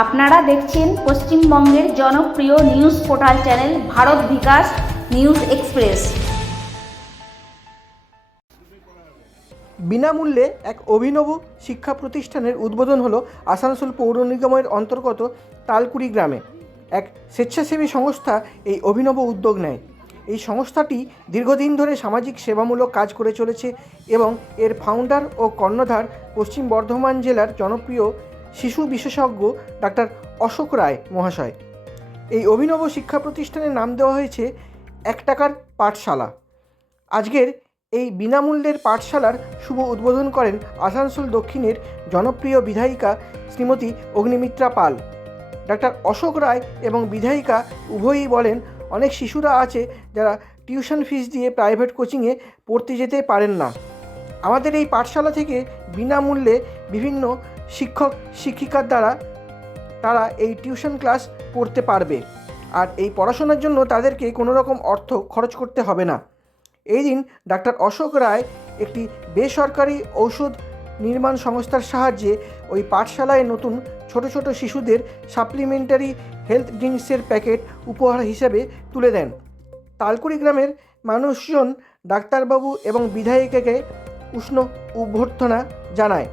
আপনারা দেখছেন পশ্চিমবঙ্গের জনপ্রিয় নিউজ পোর্টাল চ্যানেল ভারত বিকাশ নিউজ এক্সপ্রেস। বিনামূল্যে এক অভিনব শিক্ষা প্রতিষ্ঠানের উদ্বোধন হলো আসানসোল পৌর নিগমের অন্তর্গত তালকুড়ি গ্রামে। এক স্বেচ্ছাসেবী সংস্থা এই অভিনব উদ্যোগ নেয়। এই সংস্থাটি দীর্ঘদিন ধরে সামাজিক সেবামূলক কাজ করে চলেছে এবং এর ফাউন্ডার ও কর্ণধার পশ্চিম বর্ধমান জেলার জনপ্রিয় শিশু বিশেষজ্ঞ ডাক্তার অশোক রায় মহাশয়। এই অভিনব শিক্ষা প্রতিষ্ঠানের নাম দেওয়া হয়েছে 1 টাকার পাঠশালা। আজকের এই বিনামূল্যের পাঠশালার শুভ উদ্বোধন করেন আসানসোল দক্ষিণের জনপ্রিয় বিধায়িকা শ্রীমতী অগ্নিমিত্রা পাল। ডাক্তার অশোক রায় এবং বিধায়িকা উভয়ই বলেন, অনেক শিশুরা আছে যারা টিউশন ফিস দিয়ে প্রাইভেট কোচিংয়ে পড়তে যেতে পারেন না। আমাদের এই পাঠশালা থেকে বিনামূল্যে বিভিন্ন শিক্ষক শিক্ষিকার দ্বারা তারা এই টিউশন ক্লাস পড়তে পারবে, আর এই পড়াশোনার জন্য তাদেরকে কোনো রকম অর্থ খরচ করতে হবে না। এই দিন ডাক্তার অশোক রায় একটি বেসরকারি ঔষধ নির্মাণ সংস্থার সাহায্যে ওই পাঠশালায় নতুন ছোট ছোট শিশুদের সাপ্লিমেন্টারি হেলথ ড্রিঙ্কসের প্যাকেট উপহার হিসেবে তুলে দেন। তালকুড়ি গ্রামের মানুষজন ডাক্তারবাবু এবং বিধায়িকাকে উষ্ণ অভ্যর্থনা জানায়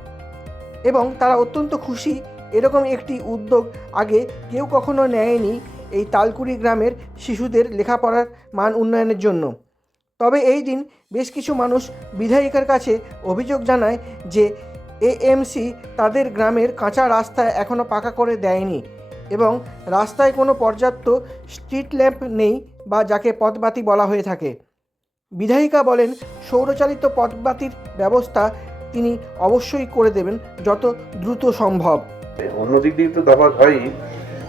এবং তারা অত্যন্ত খুশি। এরকম একটি উদ্যোগ আগে কেউ কখনো নেয়নি এই তালকুড়ি গ্রামের শিশুদের লেখাপড়ার মান উন্নয়নের জন্য। তবে এই দিন বেশ কিছু মানুষ বিধায়িকার কাছে অভিযোগ জানায় যে এএমসি তাদের গ্রামের কাঁচা রাস্তায় এখনও পাকা করে দেয়নি এবং রাস্তায় কোনো পর্যাপ্ত স্ট্রিট ল্যাম্প নেই, বা যাকে পথবাতি বলা হয়ে থাকে। বিধায়িকা বলেন, সৌরচালিত পথবাতির ব্যবস্থা তিনি অবশ্যই করে দেবেন যত দ্রুত সম্ভব। অন্যদিক দিয়ে তো তফাৎ হয়ই।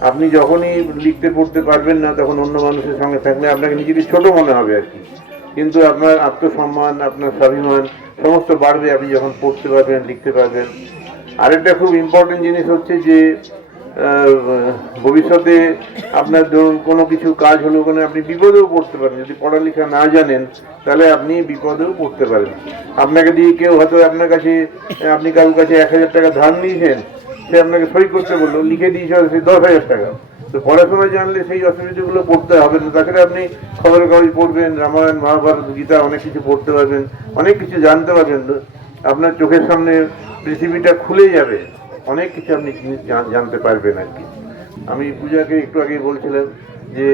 আপনি যখনই লিখতে পড়তে পারবেন না, তখন অন্য মানুষের সঙ্গে থাকলে আপনাকে নিজেকে ছোট মনে হবে আর কি, কিন্তু আপনার আত্মসম্মান, আপনার স্বাভিমান সমস্ত বাড়বে আপনি যখন পড়তে পারবেন, লিখতে পারবেন। আরেকটা খুব ইম্পর্টেন্ট জিনিস হচ্ছে যে ভবিষ্যতে আপনার ধরুন কোনো কিছু কাজ হলো, ওখানে আপনি বিপদেও পড়তে পারেন। যদি পড়ালেখা না জানেন তাহলে আপনি বিপদেও পড়তে পারেন। আপনাকে দিয়ে কেউ হয়তো আপনার কাছে, আপনি কারোর কাছে 1000 টাকা ধার নিয়েছেন, সে আপনাকে সই করতে বললো, লিখে দিয়েছে সেই 10,000 টাকা। তো পড়াশোনা জানলে সেই অসুবিধাগুলো পড়তে হবে না। তাছাড়া আপনি খবরের কাগজ পড়বেন, রামায়ণ মহাভারত গীতা অনেক কিছু পড়তে পারবেন, অনেক কিছু জানতে পারবেন। আপনার চোখের সামনে পৃথিবীটা খুলে যাবে, অনেক কিছু আপনি জানতে পারবেন আর কি। আমি পূজাকে একটু আগেই বলছিলাম যে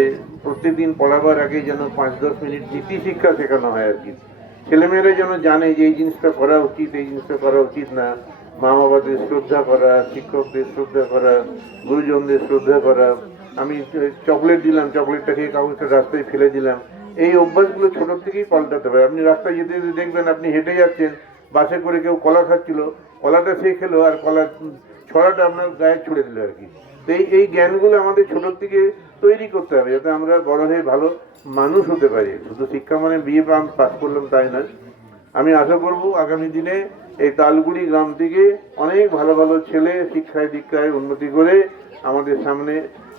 প্রত্যেকদিন পড়াবার আগে যেন 5-10 মিনিট নীতি শিক্ষা শেখানো হয় আর কি। ছেলেমেয়েরা যেন জানে যে এই জিনিসটা করা উচিত, এই জিনিসটা করা উচিত না। মা বাবাদের শ্রদ্ধা করা, শিক্ষকদের শ্রদ্ধা করা, গুরুজনদের শ্রদ্ধা করা। আমি চকলেট দিলাম, চকলেটটা খেয়ে কাগজটা রাস্তায় ফেলে দিলাম, এই অভ্যাসগুলো ছোটোর থেকেই পাল্টাতে হবে। আপনি রাস্তায় যেতে যেতে দেখবেন, আপনি হেঁটে যাচ্ছেন, বাসে করে কেউ কলা খাচ্ছিল, কলাটা সে খেলো আর কলা ছড়াটা আপনার গায়ে ছুড়ে দিল আর কি। তো এই জ্ঞানগুলো আমাদের ছোটোর থেকে তৈরি করতে হবে, যাতে আমরা বড় হয়ে ভালো মানুষ হতে পারি। শুধু শিক্ষা মানে বিয়ে পাস করলাম তাই না। আমি আশা করব আগামী দিনে এই তালকুড়ি গ্রাম থেকে অনেক ভালো ভালো ছেলে শিক্ষায় দীক্ষায় উন্নতি করে আমাদের সামনে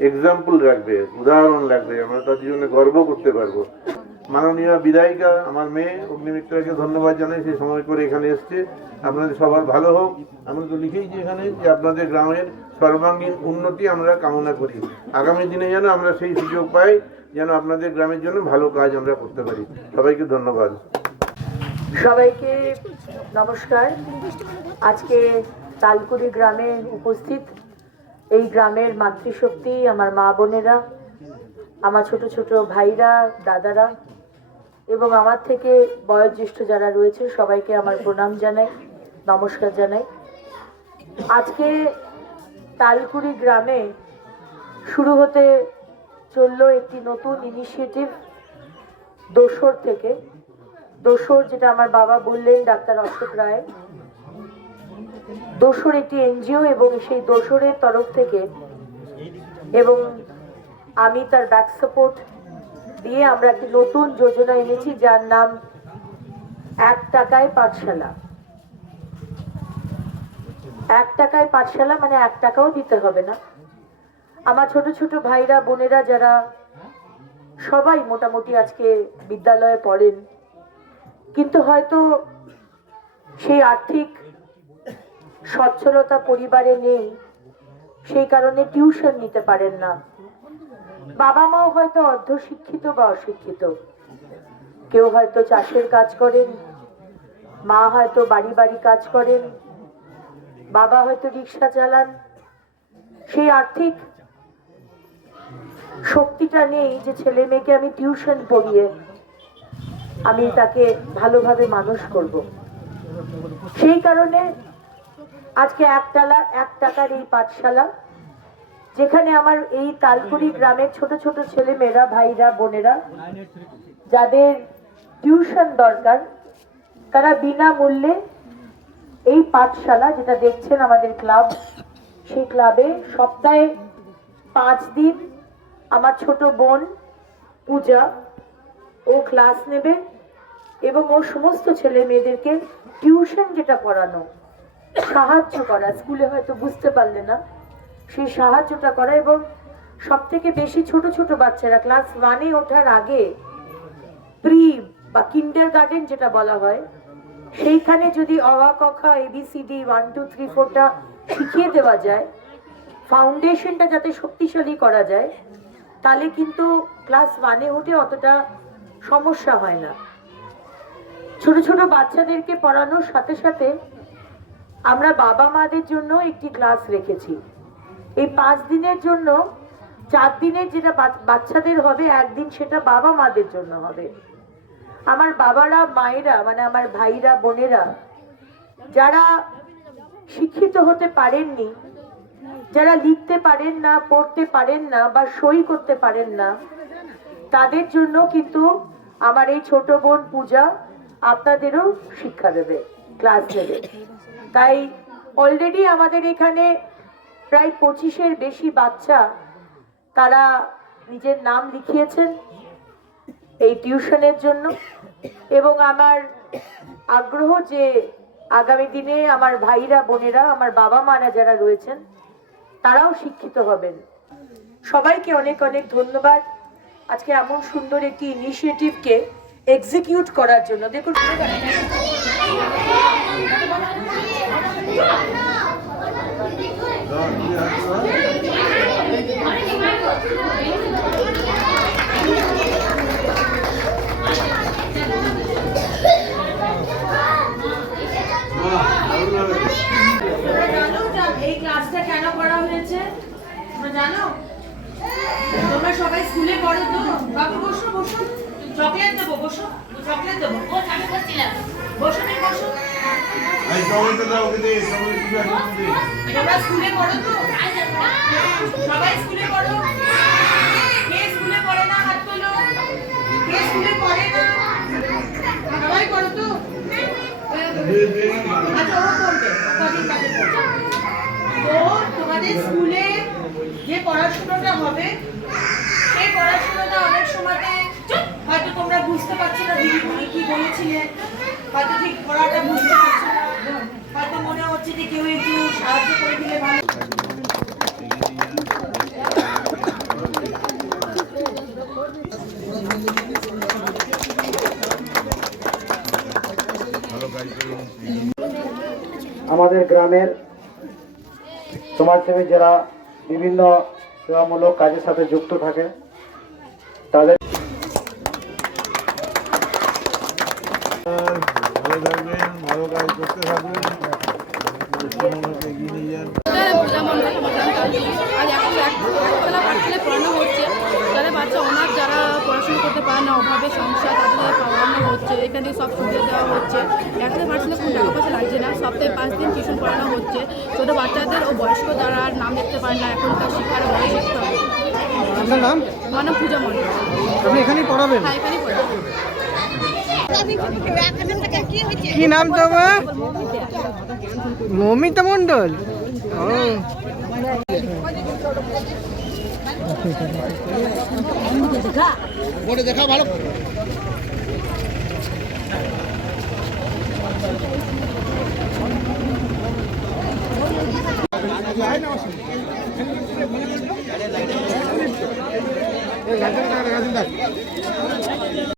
এক্সাম্পল রাখবে, উদাহরণ রাখবে, আমরা তার জন্য গর্ব করতে পারবো। মাননীয় বিধায়িকা আমার মেয়ে অগ্নিমিত্রাকে ধন্যবাদ জানাই, সে সময় করে এখানে এসছে। আপনাদের সবার ভালো হোক। আমি তো লিখেইছি এখানে যে আপনাদের গ্রামের সর্বাঙ্গীন উন্নতি আমরা কামনা করি। আগামী দিনে যেন আমরা সেই সুযোগ পাই, যেন আপনাদের গ্রামের জন্য ভালো কাজ আমরা করতে পারি। সবাইকে ধন্যবাদ। সবাইকে নমস্কার। আজকে তালকুড়ি গ্রামে উপস্থিত এই গ্রামের মাতৃশক্তি, আমার মা বোনেরা, আমার ছোট ছোট ভাইরা, দাদারা এবং আমার থেকে বয়োজ্যেষ্ঠ যারা রয়েছে সবাইকে আমার প্রণাম জানাই, নমস্কার জানাই। আজকে তালকুড়ি গ্রামে শুরু হতে চললো একটি নতুন ইনিশিয়েটিভ দোসর থেকে। দোসর, যেটা আমার বাবা বললেন, ডাক্তার অশোক রায়। দোসর একটি এনজিও এবং সেই দোসরের তরফ থেকে এবং আমি তার ব্যাক সাপোর্ট দিয়ে আমরা একটি নতুন যোজনা এনেছি, যার নাম 1 টাকায় পাঠশালা। 1 টাকায় পাঠশালা মানে 1 টাকাও দিতে হবে না। আমার ছোট ছোট ভাইরা বোনেরা যারা সবাই মোটামুটি আজকে বিদ্যালয়ে পড়েন, কিন্তু হয়তো সেই আর্থিক সচ্ছলতা পরিবারে নেই, সেই কারণে টিউশন নিতে পারেন না। বাবা মাও হয়তো অর্ধশিক্ষিত বা অশিক্ষিত, কেউ হয়তো চাষের কাজ করেন, মা হয়তো বাড়ি বাড়ি কাজ করেন, বাবা হয়তো রিক্সা চালান। সেই আর্থিক শক্তিটা নেই যে ছেলে মেয়েকে আমি টিউশন পড়িয়ে আমি তাকে ভালোভাবে মানুষ করব। সেই কারণে আজকে এক টাকার এই পাঠশালা, যেখানে আমার এই তালকুড়ি গ্রামের ছোট ছোট ছেলে মেয়েরা, ভাইরা, বোনেরা যাদের টিউশন দরকার, তারা বিনামূল্যে এই পাঠশালা, যেটা দেখছেন আমাদের ক্লাব, সেই ক্লাবে সপ্তাহে 5 দিন আমার ছোট বোন পূজা ও ক্লাস নেবে এবং ও সমস্ত ছেলে মেয়েদেরকে টিউশন যেটা পড়ানো, সাহায্য করা, স্কুলে হয়তো বুঝতে পারলে না সেই সাহায্যটা করা। এবং সব থেকে বেশি ছোট ছোট বাচ্চারা ক্লাস 1-এ ওঠার আগে প্রি বা কিন্ডার গার্ডেন যেটা বলা হয়, সেইখানে যদি অ আ ক খ ABCD 1 2 3 4টা শিখিয়ে দেওয়া যায়, ফাউন্ডেশনটা যাতে শক্তিশালী করা যায়, তাহলে কিন্তু ক্লাস 1-এ উঠে অতটা সমস্যা হয় না। ছোট ছোট বাচ্চাদেরকে পড়ানোর সাথে সাথে আমরা বাবা মাদের জন্য একটি ক্লাস রেখেছি। এই 5 দিনের জন্য 4 দিনের যেটা বাচ্চাদের হবে, একদিন সেটা বাবা মাদের জন্য হবে। আমার বাবারা, মায়েরা, মানে আমার ভাইরা, বোনেরা যারা শিক্ষিত হতে পারেননি, যারা লিখতে পারেন না, পড়তে পারেন না বা সই করতে পারেন না, তাদের জন্য কিন্তু আমার এই ছোট বোন পূজা আপনাদেরও শিক্ষা দেবে, ক্লাস দেবে। তাই অলরেডি আমাদের এখানে প্রায় 25-এর বেশি বাচ্চা তারা নিজের নাম লিখিয়েছেন এই টিউশনের জন্য। এবং আমার আগ্রহ যে আগামী দিনে আমার ভাইরা, বোনেরা, আমার বাবা মারা যারা রয়েছেন তারাও শিক্ষিত হবেন। সবাইকে অনেক অনেক ধন্যবাদ আজকে এমন সুন্দর একটি ইনিশিয়েটিভকে এক্সিকিউট করার জন্য। দেখুন, এই ক্লাসটা কেন করা হয়েছে তোমরা জানো? তোমরা সবাই স্কুলে পড়ো তো? বাবু বসো, বসো, চকলেট দেবো, বসো, চকলেট দেবো। ও আমি বসছিলাম, বসো, নি বসো। তোমরা স্কুলে পড়ো তো? সবাই স্কুলে পড়ো? কে স্কুলে পড়ে না হাত তোলো? কে স্কুলে পড়ে না? সবাই পড়ো তো? আচ্ছা, ও পড়বে, কদিন বাদে পড়বে। তো তোমাদের স্কুলে যে পড়াশোনাটা হবে, সেই পড়াশোনাটা অনেক সময়তে হয়তো তোমরা বুঝতে পারছো না, দিদিমণি কি বলেছিলেন, হয়তো ঠিক পড়াটা বুঝতে পারছো না, হয়তো মনে হচ্ছে যে কেউ একটু সাহায্য করে দিলে ভালো। আমাদের গ্রামের সমাজসেবী যারা বিভিন্ন সেবামূলক কাজের সাথে যুক্ত থাকে, তাদের ভালো থাকবেন, ভালো কাজ করতে থাকবেন, এগিয়ে নিয়ে যান। পূজা মণ্ডল আজ একতলা পাঠশালায় পড়ানো হচ্ছে। যারা বাচ্চা অনাথ, যারা পড়াশোনা করতে পারে না, অভাবে সংসার, তাদের পড়ানো হচ্ছে। এখানে সব সুবিধা দেওয়া হচ্ছে। একটা পাঠশালা কোনো টাকা পয়সা লাগছে না। সপ্তাহে 5 দিন টিউশন পড়ানো হচ্ছে। ছোটো বাচ্চাদের ও বয়স্ক যারা আর নাম লিখতে পারে না, এখনকার শিক্ষার বড় শিক্ষা। আপনার নাম? আমার নাম পূজা মণ্ডল। আপনি এখানেই পড়াবেন? হ্যাঁ, এখানেই পড়াবো। কি নাম তোমার? মমিতা মণ্ডল। দেখা ভালো।